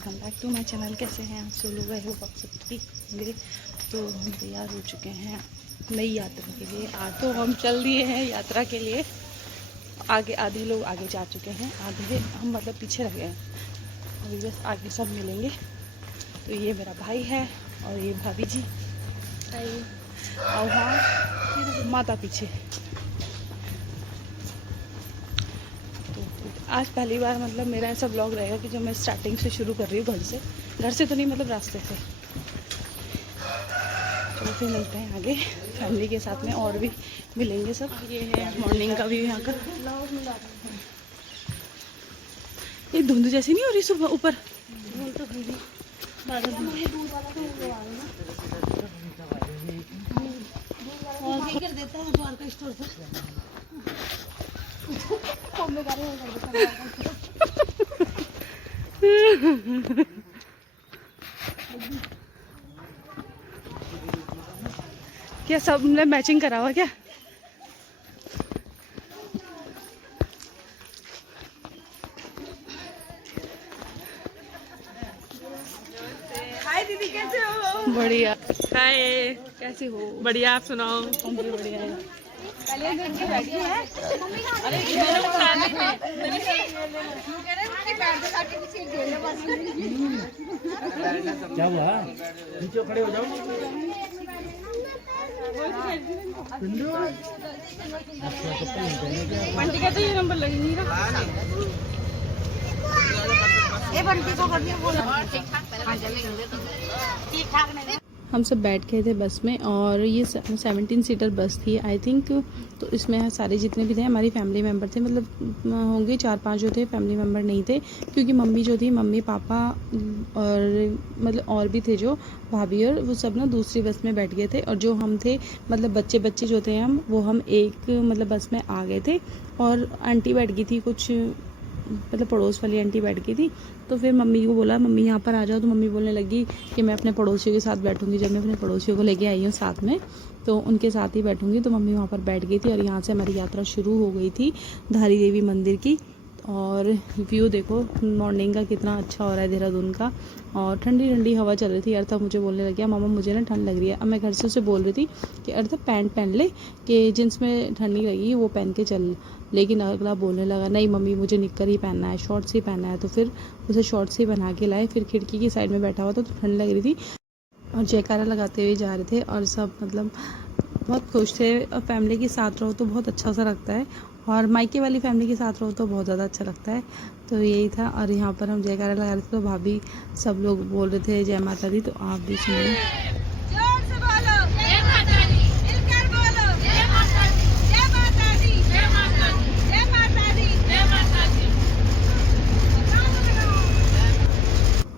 Welcome back to my channel. कैसे हैं आप सब लोग? आई होप आप सब ठीक होंगे। तो हम तैयार हो चुके हैं नई यात्रा के लिए। आज तो हम चल दिए हैं यात्रा के लिए। आगे आधे लोग आगे जा चुके हैं, आधे हम मतलब पीछे रह गए हैं। अभी बस आगे सब मिलेंगे। तो ये मेरा भाई है और ये भाभी जी और हाँ माता पीछे। आज पहली बार मतलब मेरा ऐसा ब्लॉग रहेगा कि जो मैं स्टार्टिंग से शुरू कर रही हूँ, घर से तो नहीं मतलब रास्ते से। चलो फिर मिलते हैं आगे फैमिली के साथ में, और भी मिलेंगे सब। ये है मॉर्निंग का व्यू यहाँ का। ये धुंध जैसी नहीं हो रही सुबह ऊपर? कर देता है द्वार का स्टोर पर। क्या सब ने मैचिंग करा हुआ क्या? हाय दीदी, कैसे हो? बढ़िया। हाय, कैसे हो? बढ़िया। आप सुनाओ? हम भी बढ़िया है। क्या हुआ? नीचे खड़े हो जाओ। बंटी का तो ये नंबर लग नहीं रहा। ये बंटी को कभी बोला ठीक ठाक नहीं। हम सब बैठ गए थे बस में, और ये 17 सीटर बस थी आई थिंक। तो इसमें सारे जितने भी थे हमारी फैमिली मेम्बर थे, मतलब होंगे 4-5 जो थे फैमिली मेम्बर नहीं थे, क्योंकि मम्मी जो थी, मम्मी पापा और मतलब और भी थे जो भाभी, और वो सब ना दूसरी बस में बैठ गए थे। और जो हम थे मतलब बच्चे जो थे हम एक मतलब बस में आ गए थे। और आंटी बैठ गई थी, कुछ मतलब पड़ोस वाली आंटी बैठ गई थी। तो फिर मम्मी को बोला मम्मी यहाँ पर आ जाओ, तो मम्मी बोलने लगी कि मैं अपने पड़ोसियों के साथ बैठूंगी। जब मैं अपने पड़ोसियों को लेके आई हूँ साथ में, तो उनके साथ ही बैठूंगी। तो मम्मी वहाँ पर बैठ गई थी और यहाँ से हमारी यात्रा शुरू हो गई थी धारी देवी मंदिर की। और व्यू देखो मॉर्निंग का कितना अच्छा हो रहा है देहरादून का, और ठंडी ठंडी हवा चल रही थी। अर्था मुझे बोलने लग गया मामा मुझे ना ठंड लग रही है। अब मैं घर से उसे बोल रही थी कि अर्था पैंट पहन ले, कि जींस में ठंड नहीं लगेगी, वो पहन के चल। लेकिन अगला बोलने लगा नहीं मम्मी मुझे निक्कर ही पहनना है, शॉर्ट्स ही पहनना है। तो फिर उसे शॉर्ट्स ही बना के लाए। फिर खिड़की की साइड में बैठा हुआ था तो ठंड लग रही थी, और जयकारा लगाते हुए जा रहे थे। और सब मतलब बहुत खुश थे। और फैमिली के साथ रहो तो बहुत अच्छा सा लगता है, और मायके वाली फैमिली के साथ रहो तो बहुत ज़्यादा अच्छा लगता है। तो यही था। और यहाँ पर हम जयकारा लगा रहे थे तो भाभी सब लोग बोल रहे थे जय माता दी, तो आप भी सुनिए। जोर से बोलो जय माता दी, मिलकर बोलो जय माता दी, जय माता दी, जय माता दी, जय माता दी, जय माता दी।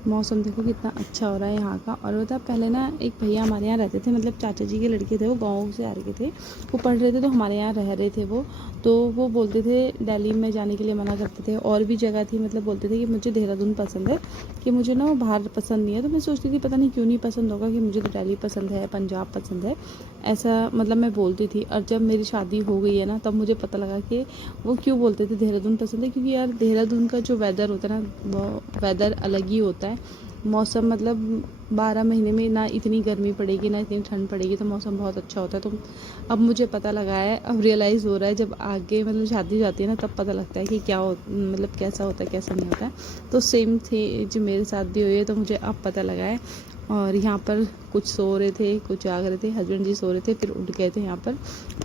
मौसम देखो कितना अच्छा हो रहा है यहाँ का। और बता पहले ना एक भैया हमारे यहाँ रहते थे, मतलब चाचा जी के लड़के थे, वो गाँव से आ रहे थे, वो पढ़ रहे थे तो हमारे यहाँ रह रहे थे वो। तो वो बोलते थे दिल्ली में जाने के लिए मना करते थे, और भी जगह थी, मतलब बोलते थे कि मुझे देहरादून पसंद है, कि मुझे ना बाहर पसंद नहीं है। तो मैं सोचती थी पता नहीं क्यों नहीं पसंद होगा, कि मुझे तो दिल्ली पसंद है, पंजाब पसंद है, ऐसा मतलब मैं बोलती थी। और जब मेरी शादी हो गई है ना, तब मुझे पता लगा कि वो क्यों बोलते थे देहरादून पसंद है। क्योंकि यार देहरादून का जो वेदर होता है ना, वो वेदर अलग ही होता है। मौसम मतलब 12 महीने में ना इतनी गर्मी पड़ेगी ना इतनी ठंड पड़ेगी, तो मौसम बहुत अच्छा होता है। तो अब मुझे पता लगा है, अब रियलाइज़ हो रहा है, जब आगे मतलब शादी जाती है ना तब पता लगता है कि क्या मतलब कैसा होता है कैसा नहीं होता है। तो सेम थे जो मेरे साथ भी हुई है, तो मुझे अब पता लगा है। और यहाँ पर कुछ सो रहे थे, कुछ जाग रहे थे, हस्बैंड जी सो रहे थे, फिर उठ गए थे यहाँ पर।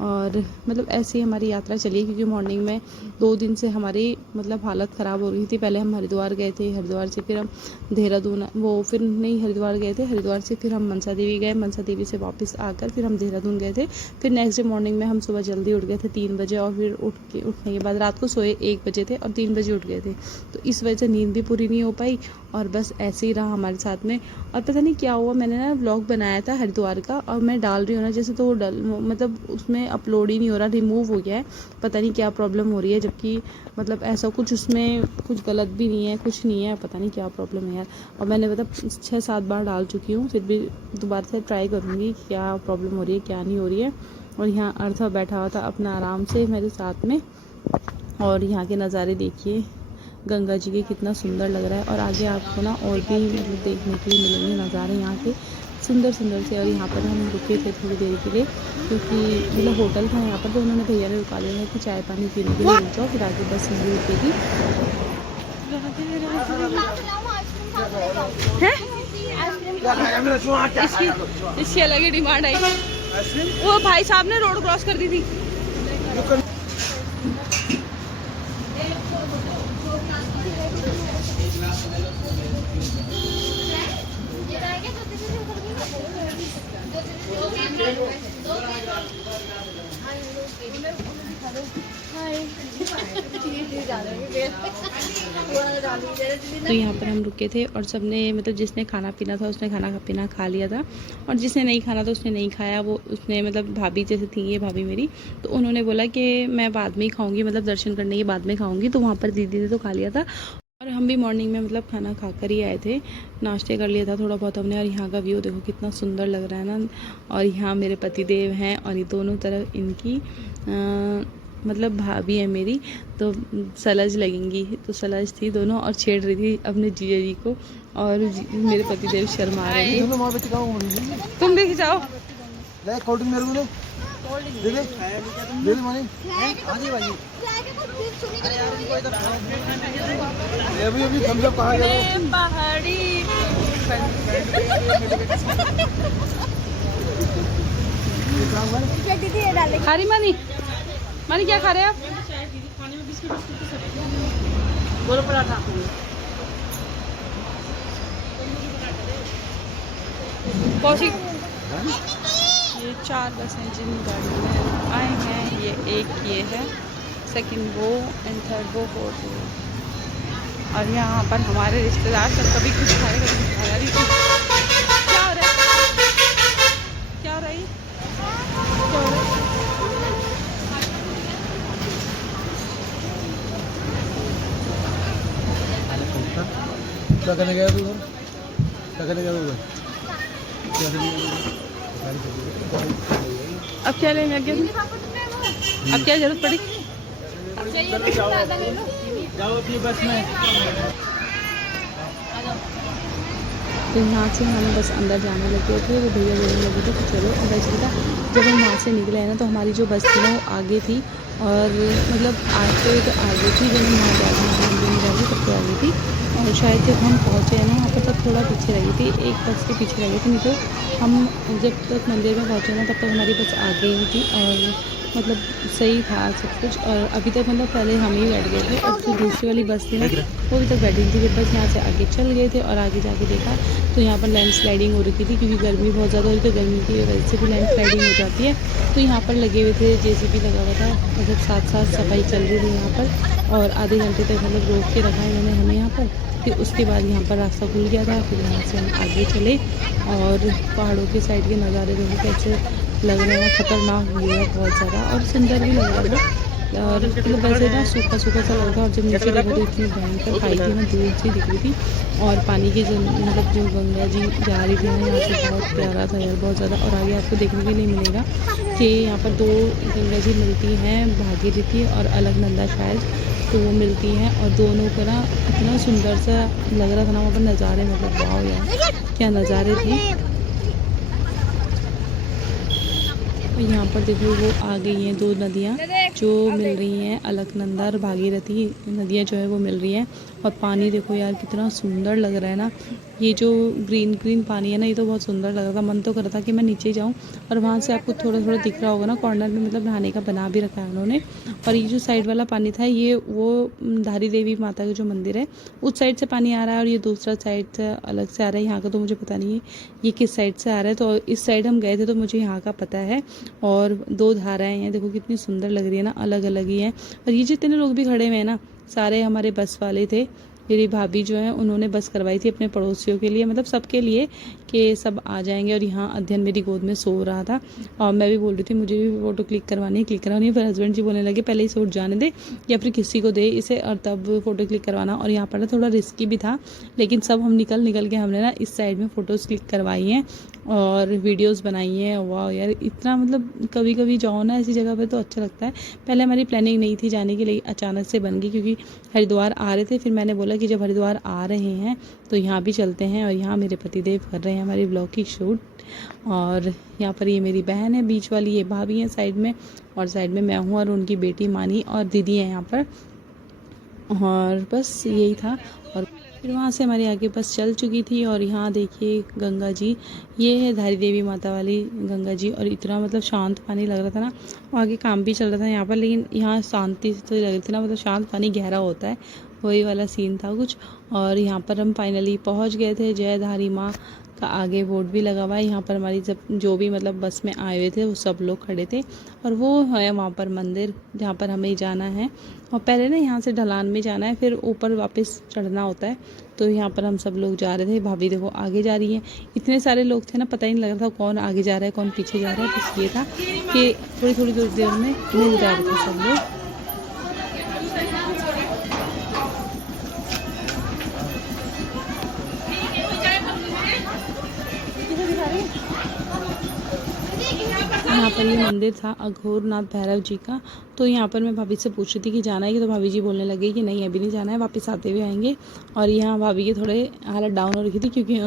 और मतलब ऐसे ही हमारी यात्रा चली, क्योंकि मॉर्निंग में 2 दिन से हमारी मतलब हालत ख़राब हो रही थी। पहले हम हरिद्वार गए थे, हरिद्वार से फिर हम देहरादून फिर नहीं हरिद्वार गए थे, हरिद्वार से फिर हम मनसा देवी गए, मनसा देवी से वापस आकर फिर हम देहरादून गए थे। फिर नेक्स्ट डे मॉर्निंग में हम सुबह जल्दी उठ गए थे 3 बजे, और फिर उठने के बाद रात को सोए 1 बजे थे और 3 बजे उठ गए थे। तो इस वजह से नींद भी पूरी नहीं हो पाई, और बस ऐसे ही रहा हमारे साथ में। और पता नहीं क्या हुआ, मैंने ना व्लॉग बनाया था हरिद्वार का, और मैं डाल रही हूँ ना जैसे, तो वो मतलब उसमें अपलोड ही नहीं हो रहा, रिमूव हो गया है। पता नहीं क्या प्रॉब्लम हो रही है, जबकि मतलब ऐसा कुछ उसमें कुछ गलत भी नहीं है, कुछ नहीं है, पता नहीं क्या प्रॉब्लम है यार। और मैंने मतलब 6-7 बार डाल चुकी हूँ, फिर भी दोबारा से ट्राई करूँगी क्या प्रॉब्लम हो रही है क्या नहीं हो रही है। और यहाँ अर्था बैठा हुआ था अपना आराम से मेरे साथ में, और यहाँ के नज़ारे देखिए, गंगा जी के, कितना सुंदर लग रहा है। और आगे आपको ना और भी मतलब देखने के लिए मिलेंगे नज़ारे यहाँ के सुंदर सुंदर से। और यहाँ पर हम रुके थे थोड़ी देर के लिए, क्योंकि मतलब होटल था यहाँ पर, तो उन्होंने भैया ने रुका लिया कि चाय पानी पीने के लिए रुक जाओ, फिर आगे बस नहीं रुकेगी। इसकी अलग ही डिमांड आई। वो भाई साहब ने रोड क्रॉस कर दी थी। तो यहाँ पर हम रुके थे और सबने मतलब जिसने खाना पीना था उसने खाना पीना खा लिया था, और जिसने नहीं खाना था उसने नहीं खाया। वो उसने मतलब भाभी जैसे थी ये भाभी मेरी, तो उन्होंने बोला कि मैं बाद में ही खाऊंगी, मतलब दर्शन करने के बाद में खाऊंगी। तो वहाँ पर दीदी ने तो खा लिया था, और हम भी मॉर्निंग में मतलब खाना खा कर ही आए थे, नाश्ते कर लिया था थोड़ा बहुत हमने। और यहाँ का व्यू देखो कितना सुंदर लग रहा है ना। और यहाँ मेरे पतिदेव हैं, और ये दोनों तरफ इनकी मतलब भाभी है मेरी, तो सलज लगेंगी, तो सलज थी दोनों और छेड़ रही थी अपने जीजा जी को। और मेरे पतिदेव शर्मा रहे थे। तुम भी खिंचाओ। खारी मानी मानी क्या खा रहे हैं आप? बोलो पराठा। कौशिक, ये 4 बसें जिन गाड़ी में आए हैं, ये एक ये है, सेकंड वो एंड थर्ड वो, फोर्थ वो। और यहाँ पर हमारे रिश्तेदार सब कभी कुछ खाए कभी कुछ खाया नहीं। क्या हो रहा है? क्या हो रहा है? क्या हो रहा है? क्या करने गया तू उधर? क्या करने गया तू उधर? अब क्या लेंगे आगे? अब क्या जरूरत पड़ी? जाओ अपनी बस में। तो यहाँ से हमें बस अंदर जाने लगे थे, वो भैया बोलने लगे थे कि चलो अंदर चलता। जब हम वहाँ से निकले हैं ना, तो हमारी जो बस थी ना वो आगे थी, और मतलब आगे तो आगे थी, जब हम वहाँ जाके तब तो आगे थी। और शायद जब हम पहुँचे ना वहाँ पर तब थोड़ा पीछे रही थी, एक बस के पीछे रह गई थी। नहीं तो हम जब तक मंदिर में पहुँचे ना तब तक हमारी बस आ गई थी, और मतलब सही था सब कुछ। और अभी तक मतलब पहले हम ही बैठ गए थे, और फिर दूसरी वाली बस थी ना वो अभी तक बैठी थी। फिर बस यहाँ से आगे चल गए थे, और आगे जाके देखा तो यहाँ पर लैंड स्लाइडिंग हो रखी थी, क्योंकि गर्मी बहुत ज़्यादा हो रही थी। गर्मी की वजह से भी लैंड स्लाइडिंग हो जाती है। तो यहाँ पर लगे हुए थे, JCB लगा हुआ था, मतलब साथ साथ सफाई चल रही थी यहाँ पर। और आधे घंटे तक मतलब रोक के रखा इन्होंने हमें यहाँ पर। फिर उसके बाद यहाँ पर रास्ता खुल गया था, फिर यहाँ से हम आगे चले। और पहाड़ों के साइड के नज़ारे देखो कैसे लग रहे हैं, खतरनाक व्यू है बहुत ज़्यादा, और सुंदर भी लग रहा है। और मतलब वैसे ना सूखा सूखा सा लग रहा, और जब नीचे देखो तो इतनी भयंकर खाई थी ना, दूर से दिख रही थी। और पानी की जो मतलब जो गंगा जी जा रही थी ना यहाँ से, बहुत प्यारा था यार, बहुत ज़्यादा। और आगे आपको देखने के लिए मिलेगा कि यहाँ पर 2 गंगा जी मिलती हैं, भागीरथी और अलकनंदा शायद, तो वो मिलती हैं। और दोनों का ना इतना सुंदर सा लग रहा था ना वहाँ पर नज़ारे, मतलब वाह यार क्या नज़ारे थे। यहाँ पर देखो वो आ गई हैं 2 नदियाँ जो मिल रही हैं, अलकनंदा और भागीरथी नदियाँ जो है वो मिल रही हैं। और पानी देखो यार कितना सुंदर लग रहा है ना, ये जो ग्रीन ग्रीन पानी है ना, ये तो बहुत सुंदर लग रहा था। मन तो कर रहा था कि मैं नीचे जाऊँ, और वहाँ से आपको थोड़ा थोड़ा दिख रहा होगा ना कॉर्नर में, मतलब नहाने का बना भी रखा है उन्होंने। और ये जो साइड वाला पानी था, ये वो धारी देवी माता का जो मंदिर है उस साइड से पानी आ रहा है, और ये दूसरा साइड से अलग से आ रहा है। यहाँ का तो मुझे पता नहीं है ये किस साइड से आ रहा है, तो इस साइड हम गए थे तो मुझे यहाँ का पता है। और 2 धाराएं हैं, देखो कितनी सुंदर लग रही है ना, अलग अलग ही हैं। और ये जितने लोग भी खड़े हुए हैं ना, सारे हमारे बस वाले थे। मेरी भाभी जो है उन्होंने बस करवाई थी अपने पड़ोसियों के लिए, मतलब सबके लिए। कि सब आ जाएंगे। और यहाँ अध्ययन मेरी गोद में सो रहा था और मैं भी बोल रही थी मुझे भी फ़ोटो क्लिक करवानी है। फिर हस्बैंड जी बोलने लगे पहले इसे उठ जाने दे या फिर किसी को दे इसे और तब फ़ोटो क्लिक करवाना। और यहाँ पर थोड़ा रिस्की भी था, लेकिन सब हम निकल के हमने ना इस साइड में फ़ोटोज़ क्लिक करवाई हैं और वीडियोस बनाई हैं। वाह यार, इतना मतलब कभी कभी जाओ ना ऐसी जगह पे तो अच्छा लगता है। पहले हमारी प्लानिंग नहीं थी जाने के लिए, अचानक से बन गई क्योंकि हरिद्वार आ रहे थे। फिर मैंने बोला कि जब हरिद्वार आ रहे हैं तो यहाँ भी चलते हैं। और यहाँ मेरे पतिदेव कर रहे हैं हमारी ब्लॉग की शूट। और यहाँ पर ये मेरी बहन है बीच वाली, ये भाभी है साइड में, और साइड में मैं हूँ और उनकी बेटी मानी और दीदी है यहाँ पर। और बस यही था। और फिर वहाँ से हमारी आगे बस चल चुकी थी। और यहाँ देखिए गंगा जी, ये है धारी देवी माता वाली गंगा जी। और इतना मतलब शांत पानी लग रहा था ना, आगे काम भी चल रहा था यहाँ पर, लेकिन यहाँ शांति तो लग रही थी ना, मतलब शांत पानी गहरा होता है, वही वाला सीन था कुछ। और यहाँ पर हम फाइनली पहुँच गए थे। जय धारी माँ का आगे बोर्ड भी लगा हुआ है। यहाँ पर हमारी जो भी मतलब बस में आए हुए थे वो सब लोग खड़े थे। और वो है वहाँ पर मंदिर जहाँ पर हमें जाना है। और पहले ना यहाँ से ढलान में जाना है, फिर ऊपर वापस चढ़ना होता है। तो यहाँ पर हम सब लोग जा रहे थे। भाभी देखो आगे जा रही है। इतने सारे लोग थे ना, पता ही नहीं लग रहा था कौन आगे जा रहा है कौन पीछे जा रहा है। बस ये था कि थोड़ी देर में मिल जा रहे थे सब लोग। यहाँ पर ये मंदिर था अघोरनाथ भैरव जी का। तो यहाँ पर मैं भाभी से पूछ रही थी कि जाना है कि, तो भाभी जी बोलने लगे कि नहीं अभी नहीं जाना है, वापस आते हुए आएंगे। और यहाँ भाभी के थोड़े हालत डाउन हो रही थी क्योंकि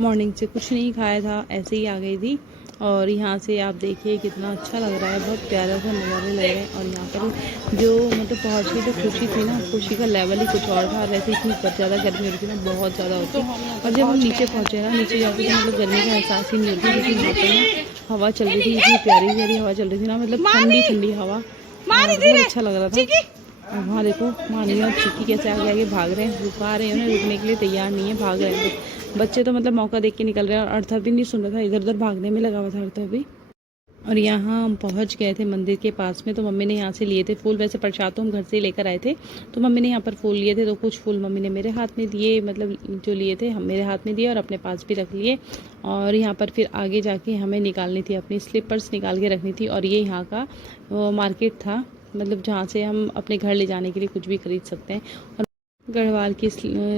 मॉर्निंग से कुछ नहीं खाया था, ऐसे ही आ गई थी। और यहाँ से आप देखिए कितना अच्छा लग रहा है, बहुत प्यारा सा नज़ारे लग रहे हैं। और यहाँ पर जो मतलब पहुँच की जो खुशी थी ना, खुशी का लेवल ही कुछ और था। वैसे इतनी ज़्यादा गर्मी हो रही थी ना, बहुत ज़्यादा होती। और जब हम नीचे पहुँचे ना, नीचे जाके तो मतलब गर्मी का एहसास ही नहीं होती, क्योंकि यहाँ पर ना हवा चल रही थी, इतनी प्यारी प्यारी हवा चल रही थी ना, मतलब ठंडी ठंडी हवा, बहुत अच्छा लग रहा था। और वहाँ देखो मानी और चिक्की कैसे आगे आगे भाग रहे हैं, रुका रहे हैं, उन्हें रुकने के लिए तैयार नहीं है, भाग रहे हैं बच्चे तो मतलब मौका देख के निकल रहे हैं। और अर्थर भी नहीं सुन रहा था, इधर उधर भागने में लगा हुआ था अर्थर भी। और यहाँ हम पहुँच गए थे मंदिर के पास में। तो मम्मी ने यहाँ से लिए थे फूल, वैसे प्रसाद तो हम घर से ही लेकर आए थे। तो मम्मी ने यहाँ पर फूल लिए थे, तो कुछ फूल मम्मी ने मेरे हाथ में दिए, मतलब जो लिए थे हम मेरे हाथ में दिए और अपने पास भी रख लिए। और यहाँ पर फिर आगे जाके हमें निकालनी थी, अपनी स्लीपर्स निकाल के रखनी थी। और ये यहाँ का मार्केट था, मतलब जहाँ से हम अपने घर ले जाने के लिए कुछ भी खरीद सकते हैं। और गढ़वाल की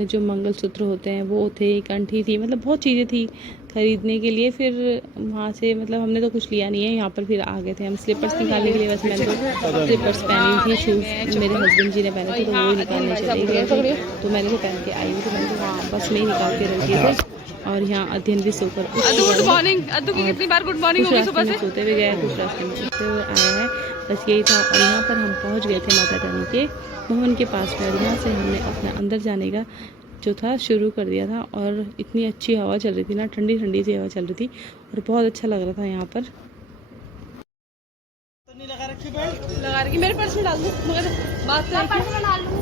जो मंगलसूत्र होते हैं वो थे, कंठी थी, मतलब बहुत चीज़ें थी खरीदने के लिए। फिर वहाँ से मतलब हमने तो कुछ लिया नहीं है। यहाँ पर फिर आ गए थे हम स्लीपर्स निकालने के लिए। वैसे मैंने तो स्लीपर्स पहनी थी, शूज़ मेरे हस्बैंड जी ने पहने थे, तो वो ही निकालने चले गए थे। तो मैंने तो पहन के आई हुई थी, मैंने तो वहाँ बस में ही निकाल के रख दिए थे। और यहाँ अध्ययन भी सोकर गुड मॉर्निंग। अद्दू की कितनी बार गुड मॉर्निंग होगी सुबह से? सोते हुए गया, कुछ रास्ते में सोते हुए आया है, बस यही था। और यहाँ पर हम पहुँच गए थे माता रानी के भवन के पास में। और यहाँ से हमने अपना अंदर जाने का जो था शुरू कर दिया था। और इतनी अच्छी हवा चल रही थी ना, ठंडी ठंडी सी हवा चल रही थी और बहुत अच्छा लग रहा था यहाँ पर। लगा रखी, मेरे पर्स में डाल दूँ, मगर बात तो पर्स में डाल दूँ।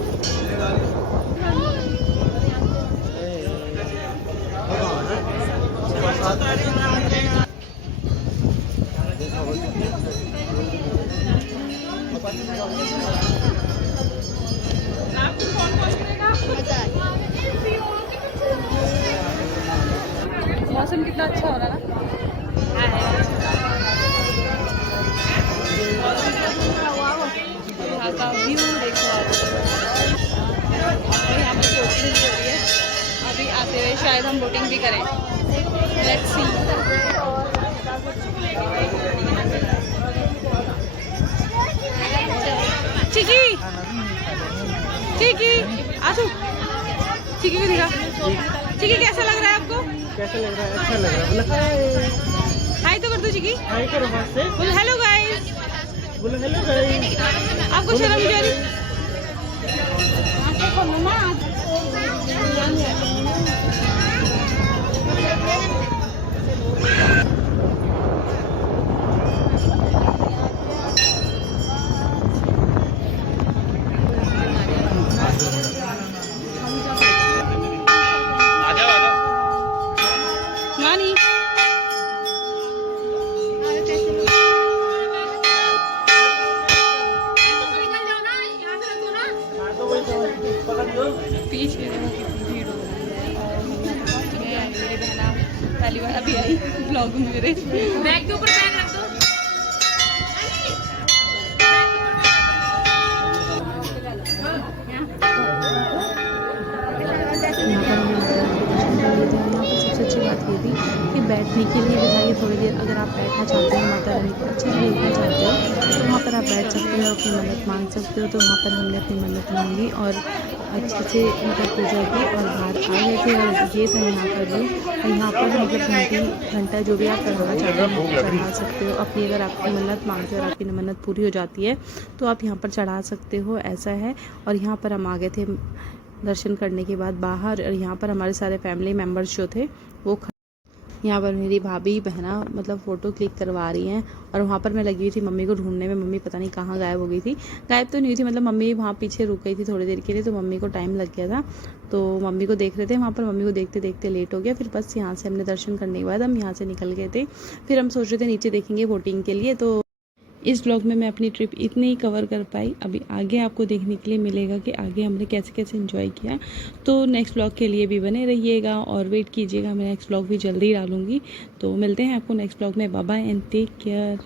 मौसम कितना अच्छा हो रहा है ना। यहाँ का व्यू देखो आप। यहाँ पे बोटिंग भी हो रही है, अभी आते हुए शायद हम बोटिंग भी करें। Let's see. चिकी चिकी आसू, चिकी को दिखा। चिकी कैसा लग रहा है आपको? कैसा लग रहा है? अच्छा लग रहा है। हाय तो कर दो चिकी। हाय करो हाथ से। बोलो हेलो गाइस। बोलो हेलो गाइस। आपको शर्म नहीं आ रही? मानी पीछे देखो कितनी भीड़ हो रही है। और हम यहाँ पहुँच गए हैं, मेरी बहना पहली बार मेरे। बैग के ऊपर बैग रख दो। यहाँ पर हमने माता रानी के दर्शन कर लिए थे और यहाँ पर सबसे अच्छी बात ये थी कि बैठने के लिए बताइए थोड़ी देर अगर आप बैठना चाहते हो माता रानी को अच्छे से देखना चाहते हो तो वहाँ पर आप बैठ सकते हो, अपनी मन्नत मांग सकते हो। तो वहाँ पर हमने अपनी मन्नत मांगी और अच्छे से मतलब पूजा की और बाहर आ गए थे। और ये था यहाँ का व्यू। और यहाँ पर मतलब घंटा जो भी आप चढ़ाना चाहते हो चढ़ा सकते हो अपनी, अगर आपकी मन्नत मांगते हो और आपकी मन्नत पूरी हो जाती है तो आप यहाँ पर चढ़ा सकते हो, ऐसा है। और यहाँ पर हम आ गए थे दर्शन करने के बाद बाहर, और यहाँ पर हमारे सारे फैमिली मेम्बर्स जो थे वो यहाँ पर मेरी भाभी बहना मतलब फ़ोटो क्लिक करवा रही हैं। और वहाँ पर मैं लगी हुई थी मम्मी को ढूंढने में। मम्मी पता नहीं कहाँ गायब हो गई थी, गायब तो नहीं हुई थी मतलब मम्मी वहाँ पीछे रुक गई थी थोड़ी देर के लिए, तो मम्मी को टाइम लग गया था तो मम्मी को देख रहे थे वहाँ पर। मम्मी को देखते देखते लेट हो गया, फिर बस यहाँ से हमने दर्शन करने के बाद हम यहाँ से निकल गए थे। फिर हम सोच रहे थे नीचे देखेंगे बोटिंग के लिए। तो इस ब्लॉग में मैं अपनी ट्रिप इतनी ही कवर कर पाई। अभी आगे आपको देखने के लिए मिलेगा कि आगे हमने कैसे कैसे एंजॉय किया। तो नेक्स्ट ब्लॉग के लिए भी बने रहिएगा और वेट कीजिएगा, मैं नेक्स्ट ब्लॉग भी जल्दी डालूंगी। तो मिलते हैं आपको नेक्स्ट ब्लॉग में। Bye bye and take care.